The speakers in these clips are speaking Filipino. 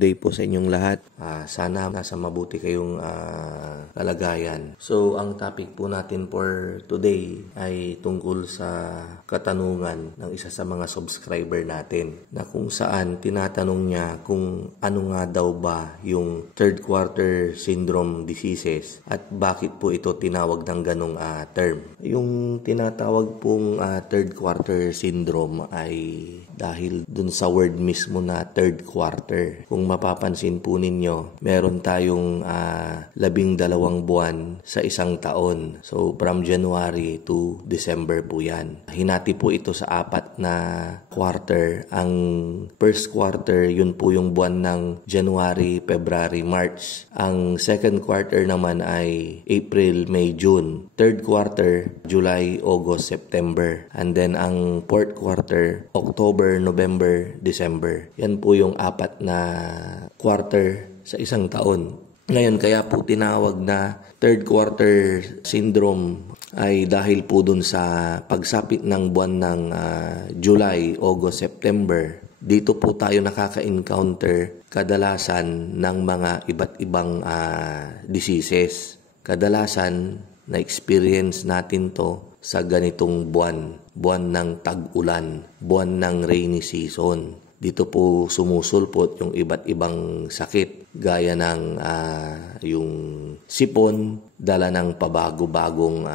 good day po sa inyong lahat. Sana nasa mabuti kayong kalagayan. So, ang topic po natin for today ay tungkol sa katanungan ng isa sa mga subscriber natin na kung saan tinatanong niya kung ano nga daw ba yung third quarter syndrome diseases at bakit po ito tinawag ng ganong term. Yung tinatawag pong third quarter syndrome ay dahil dun sa word mismo na third quarter. Kung mapapansin po ninyo, meron tayong 12 buwan sa isang taon. So, from January to December po yan. Hinati po ito sa 4 na quarter. Ang first quarter, yun po yung buwan ng January, February, March. Ang second quarter naman ay April, May, June. Third quarter, July, August, September. And then ang fourth quarter, October, November, December. Yan po yung 4 na quarter sa isang taon. Ngayon, kaya po tinawag na third quarter syndrome ay dahil po dun sa pagsapit ng buwan ng July, August, September. Dito po tayo nakaka-encounter kadalasan ng mga iba't ibang diseases. Kadalasan na-experience natin to sa ganitong buwan ng tag-ulan, buwan ng rainy season. Dito po sumusulpot yung iba't ibang sakit gaya ng yung sipon, dala ng pabago-bagong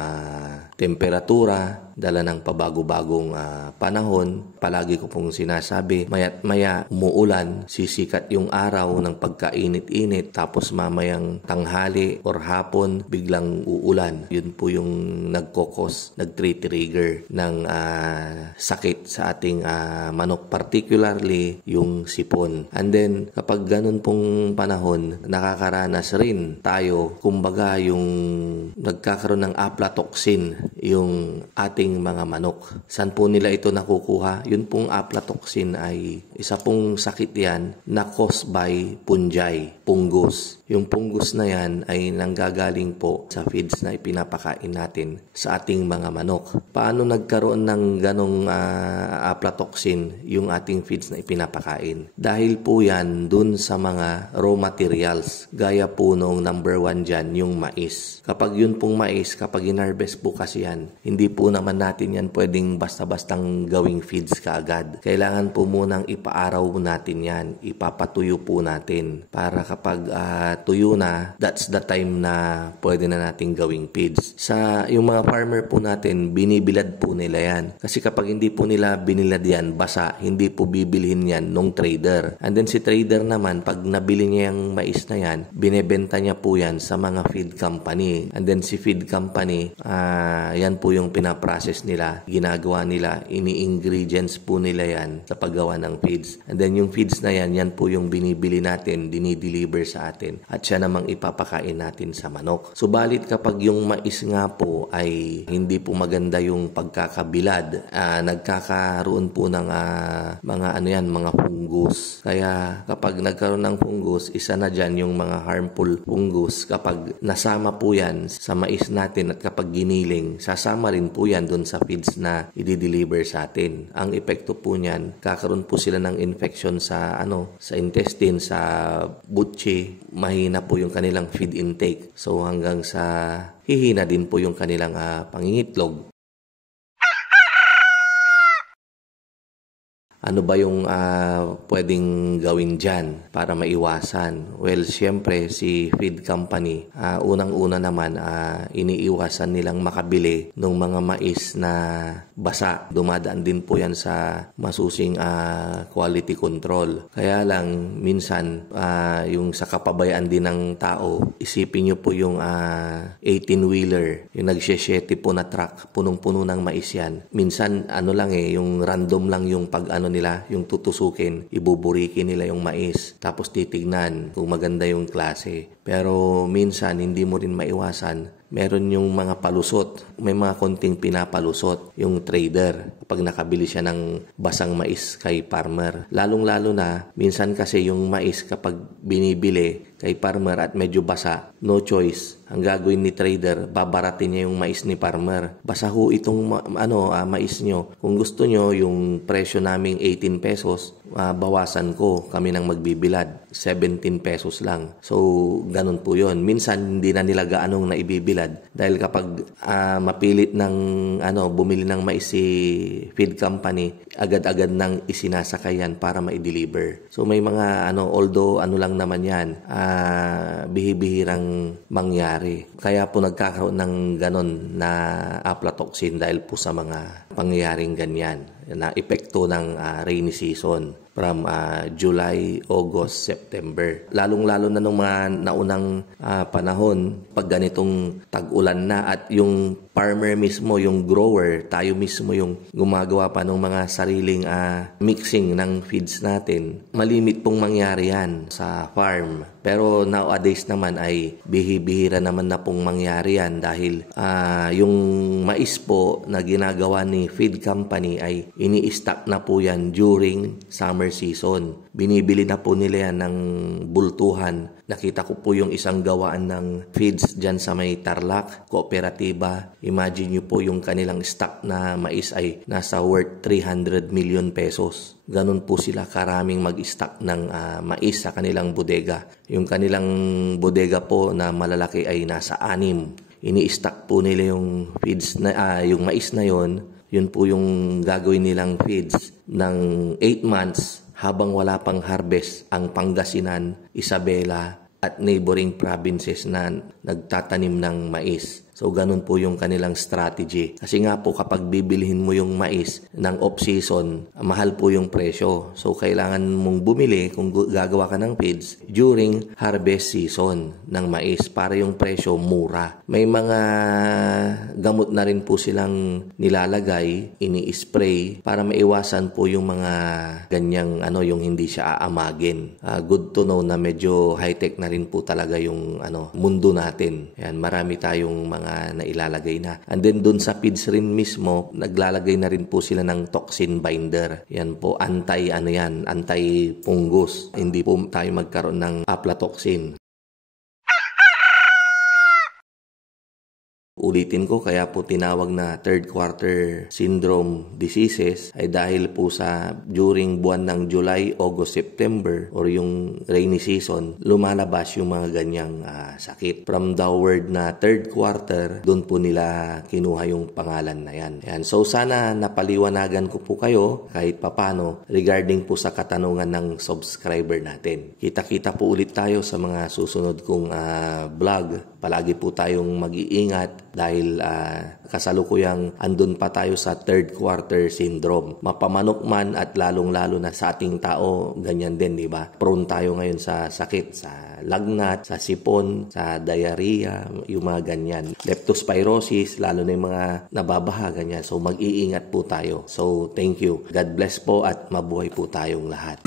temperatura, dala ng pabago-bagong panahon. Palagi ko pong sinasabi, maya't maya umuulan, sisikat yung araw ng pagkainit-init, tapos mamayang tanghali or hapon, biglang uulan. Yun po yung nag-trigger ng sakit sa ating manok, particularly yung sipon. And then, kapag ganun pong panahon, nakakaranas rin tayo, kumbaga yung nagkakaroon ng aflatoxin yung ating mga manok. Saan po nila ito nakukuha? Yun pong aflatoxin ay isa pong sakit yan na caused by fungi, fungus. Yung fungus na yan ay nanggagaling po sa feeds na ipinapakain natin sa ating mga manok. Paano nagkaroon ng ganong aflatoxin yung ating feeds na ipinapakain? Dahil po yan dun sa mga raw materials. Gaya po nung number 1 dyan, yung mais. Kapag yun pong mais, kapag inharvest po kasi yan, hindi po naman natin yan pwedeng basta-bastang gawing feeds kaagad. Kailangan po munang ipaaraw natin yan, ipapatuyo po natin para kapag tuyo na, that's the time na pwede na natin gawing feeds. Sa yung mga farmer po natin, binibilad po nila yan. Kasi kapag hindi po nila binilad yan, basa, hindi po bibilhin yan nung trader. And then si trader naman, pag nabili niya yung mais na yan, binebenta niya po yan sa mga feed company. And then si feed company, yan po yung pinaprocess nila, ginagawa nila, ini-ingredients po nila yan sa paggawa ng feeds. And then yung feeds na yan, yan po yung binibili natin, dinideliver sa atin. At siya namang ipapakain natin sa manok. Subalit kapag yung mais nga po ay hindi po maganda yung pagkakabilad, nagkakaroon po ng mga fungus. Kaya kapag nagkaroon ng fungus, isa na dyan yung mga harmful fungus. Kapag nasama po yan sa mais natin at kapag giniling, sasama rin po yan dun sa feeds na i-deliver sa atin. Ang epekto po niyan, kakaroon po sila ng infection sa intestine, sa butchi, mahina po yung kanilang feed intake. So hanggang sa hihina din po yung kanilang pangingitlog. Ano ba yung pwedeng gawin dyan para maiwasan? Well, siyempre si feed company, unang-una naman iniiwasan nilang makabili ng mga mais na basa. Dumadaan din po yan sa masusing quality control. Kaya lang, minsan, yung sa kapabayaan din ng tao, isipin nyo po yung 18-wheeler, yung nagsisyete po na truck, punong-puno ng mais yan. Minsan, yung random lang yung nila, yung tutusukin, ibuburikin nila yung mais, tapos titignan kung maganda yung klase. Pero minsan, hindi mo rin maiwasan, meron yung mga palusot, may mga konting pinapalusot yung trader pag nakabili siya ng basang mais kay farmer. Lalong-lalo na, minsan kasi yung mais kapag binibili, kay farmer at medyo basa, no choice. Ang gagawin ni trader, babaratin niya yung mais ni farmer. Basa ho itong mais nyo. Kung gusto nyo yung presyo naming 18 pesos, bawasan ko, kami nang magbibilad. 17 pesos lang. So, ganun po yun. Minsan, hindi na nila gaanong naibibilad. Dahil kapag mapilit ng bumili ng mais si feed company, agad-agad nang isinasakayan para ma-deliver. So, may mga although lang naman yan, bihibihirang mangyari. Kaya po nagkakaroon ng ganon na aflatoxin dahil po sa mga pangyayaring ganyan na epekto ng rainy season from July, August, September. Lalong-lalo na nung mga naunang panahon, pag ganitong tag-ulan na at yung farmer mismo, yung grower, tayo mismo yung gumagawa pa ng mga sariling mixing ng feeds natin, malimit pong mangyari yan sa farm. Pero nowadays naman ay bihibihira naman na pong mangyari yan dahil yung mais po na ginagawa ni feed company ay ini-stock na po yan during summer season. Binibili na po nila yan ng bultuhan. Nakita ko po yung isang gawaan ng feeds dyan sa may Tarlac, Kooperatiba. Imagine nyo po yung kanilang stock na mais ay nasa worth 300 million pesos. Ganun po sila karaming mag-stock ng mais sa kanilang bodega. Yung kanilang bodega po na malalaki ay nasa 6. Ini-stock po nila yung feeds na yung mais na yon. Yun po yung gagawin nilang feeds ng 8 months habang wala pang harvest ang Pangasinan, Isabela at neighboring provinces na nagtatanim ng mais. So, ganun po yung kanilang strategy. Kasi nga po, kapag bibilihin mo yung mais ng off-season, mahal po yung presyo. So, kailangan mong bumili kung gagawa ka ng feeds during harvest season ng mais para yung presyo mura. May mga gamot na rin po silang nilalagay, ini-spray para maiwasan po yung mga ganyang yung hindi siya aamagin. Good to know na medyo high-tech na rin po talaga yung mundo natin. Yan, marami tayong mga nailalagay na. And then doon sa feeds rin mismo, naglalagay na rin po sila ng toxin binder. Yan po, anti-fungus. Hindi po tayo magkaroon ng aflatoxin. Ulitin ko, kaya po tinawag na third quarter syndrome diseases ay dahil po sa during buwan ng July, August, September or yung rainy season, lumalabas yung mga ganyang sakit. From the word na third quarter, doon po nila kinuha yung pangalan na yan. So sana napaliwanagan ko po kayo kahit papano regarding po sa katanungan ng subscriber natin. Kita-kita po ulit tayo sa mga susunod kong vlog. Palagi po tayong mag-iingat dahil kasalukuyang andun pa tayo sa third quarter syndrome. Mapamanok man at lalong-lalo na sa ating tao, ganyan din, di ba? Prone tayo ngayon sa sakit, sa lagnat, sa sipon, sa diarrhea, yung mga ganyan. Leptospirosis, lalo na yung mga nababaha, ganyan. So mag-iingat po tayo. So thank you. God bless po at mabuhay po tayong lahat.